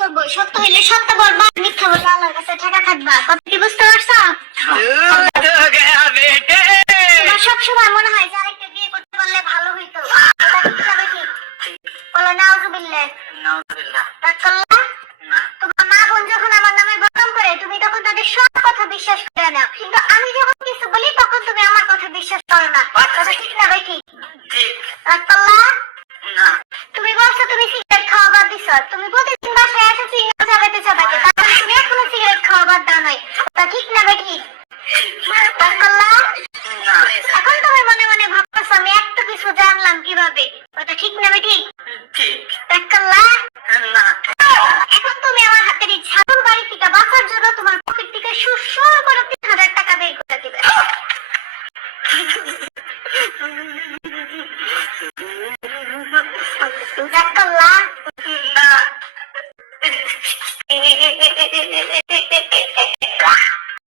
করবো, সত্য হইলে সত্য বলবা, মিথ্যা বললে আল্লাহর কাছে ঠেকা থাকবা। কথা কি বুঝতে পারছো? তোমার সবসময় মনে হয় যে আরেকটা বিয়ে করতে পারলে ভালো হইতো, এটা ঠিক না বেঠিক? বলো নাউজুবিল্লাহ। রাগ করলা? তোমার মা বোন যখন আমার নামে বদনাম করে তুমি তখন তাদের সব কথা বিশ্বাস করে নাও, কিন্তু আমি যখন কিছু বলি তখন তুমি আমার কথা বিশ্বাস করো না। কথা ঠিক না বেঠিক? রাগ করলা? তুমি বলছো তুমি সিগারেট খাওয়া বাদ দিছো, তুমি প্রতিদিন বাসায় আসো সিগারেট চাবাইতে চাবাইতে, তারপরে তুমি এখনো সিগারেট খাওয়া বাদ দাও নাই। তা ঠিক না বেঠিক? রাগ করলা? এখন তুমি মনে মনে ভাবতেছো আমি এত কিছু জানলাম কিভাবে, ওটা ঠিক না বেঠিক? রাগ করলা? এখন তুমি আমার হাতের এই ঝাড়ুর বাড়ি থেকে বাঁচার জন্য তোমার পকেট থেকে সুর করে 3,000 টাকা বের করে দিবে। রাগ করলা?